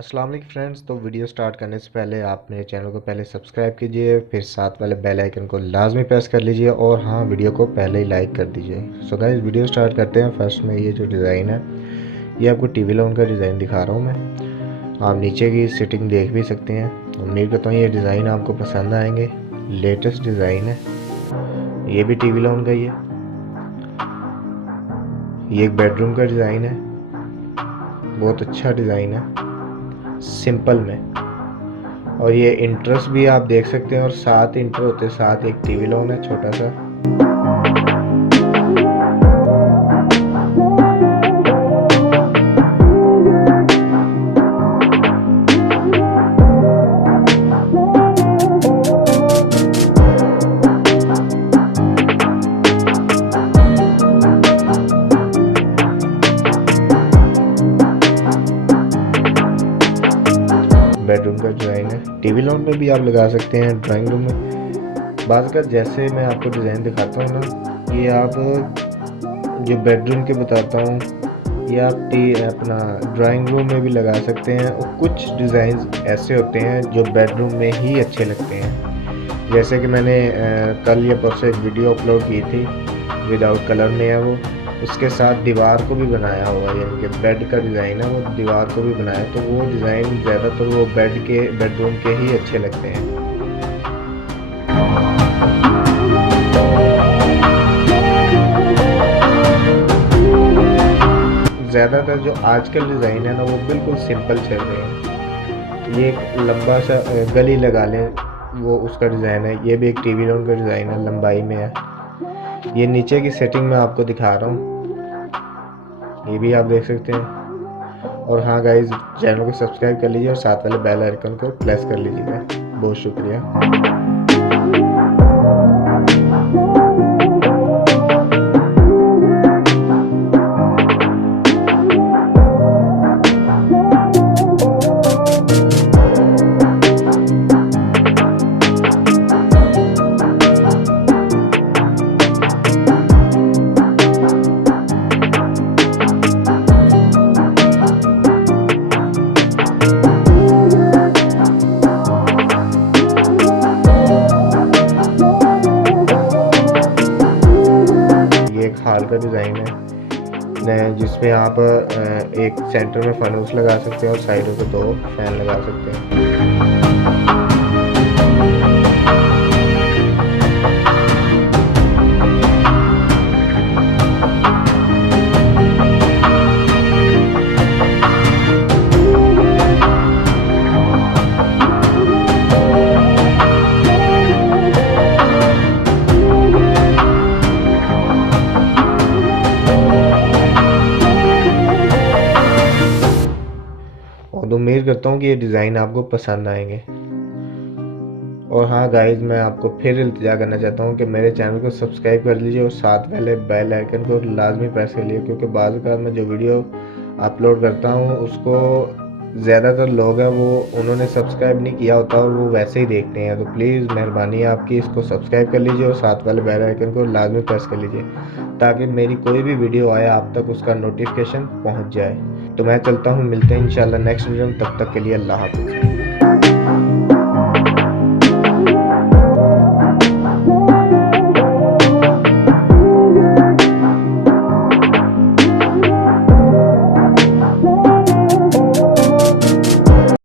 अस्सलाम वालेकुम फ्रेंड्स। तो वीडियो स्टार्ट करने से पहले आप मेरे चैनल को पहले सब्सक्राइब कीजिए, फिर साथ वाले बेल आइकन को लाजमी प्रेस कर लीजिए और हाँ, वीडियो को पहले ही लाइक कर दीजिए। सो गाइस, वीडियो स्टार्ट करते हैं। फर्स्ट में ये जो डिज़ाइन है, ये आपको टीवी लोन का डिज़ाइन दिखा रहा हूँ मैं। आप नीचे की सेटिंग देख भी सकते हैं। उम्मीद करता हूँ ये डिज़ाइन आपको पसंद आएंगे। लेटेस्ट डिज़ाइन है, ये भी टीवी लोन का ही है। ये एक बेडरूम का डिज़ाइन है, बहुत अच्छा डिज़ाइन है सिंपल में। और ये इंटरेस्ट भी आप देख सकते हैं और 7 इंटर होते हैं, साथ एक टीवी लोन है छोटा सा। बेडरूम का डिज़ाइन है, टीवी लोन में भी आप लगा सकते हैं, ड्राइंग रूम में। बात का जैसे मैं आपको डिज़ाइन दिखाता हूँ ना, ये आप जो बेडरूम के बताता हूँ, ये आप अपना ड्राइंग रूम में भी लगा सकते हैं। और कुछ डिज़ाइन ऐसे होते हैं जो बेडरूम में ही अच्छे लगते हैं। जैसे कि मैंने कल या परसों एक वीडियो अपलोड की थी, विदाउट कलर में है वो। उसके साथ दीवार को भी बनाया हुआ, यानी कि बेड का डिज़ाइन है, वो दीवार को भी बनाया। तो वो डिज़ाइन ज़्यादातर वो बेडरूम के ही अच्छे लगते हैं। ज़्यादातर जो आजकल डिज़ाइन है ना, वो बिल्कुल सिंपल चल रहे हैं। ये एक लंबा सा गली लगा लें, वो उसका डिज़ाइन है। ये भी एक टीवी लोन का डिज़ाइन है, लंबाई में है। ये नीचे की सेटिंग में आपको दिखा रहा हूँ, ये भी आप देख सकते हैं। और हाँ गाइज, चैनल को सब्सक्राइब कर लीजिए और साथ वाले बेल आइकन को प्रेस कर लीजिएगा। बहुत शुक्रिया। एक हाल का डिज़ाइन है जिसमें आप एक सेंटर में फनूस लगा सकते हैं और साइडों पे 2 फैन लगा सकते हैं। और उम्मीद करता हूँ कि ये डिज़ाइन आपको पसंद आएंगे। और हाँ गाइज, मैं आपको फिर इल्तिजा करना चाहता हूँ कि मेरे चैनल को सब्सक्राइब कर लीजिए और साथ वाले बेल आइकन को लाजमी प्रेस कर लीजिए, क्योंकि बाज़ का मैं जो वीडियो अपलोड करता हूँ उसको ज़्यादातर लोग हैं वो उन्होंने सब्सक्राइब नहीं किया होता और वो वैसे ही देखते हैं। तो प्लीज़ मेहरबानी आपकी, इसको सब्सक्राइब कर लीजिए और साथ वाले बेल आइकन को लाजमी प्रेस कर लीजिए, ताकि मेरी कोई भी वीडियो आए आप तक उसका नोटिफिकेशन पहुँच जाए। तो मैं चलता हूँ, मिलते हैं इंशाल्लाह नेक्स्ट वीडियो में। तब तक के लिए अल्लाह हाफ़िज़।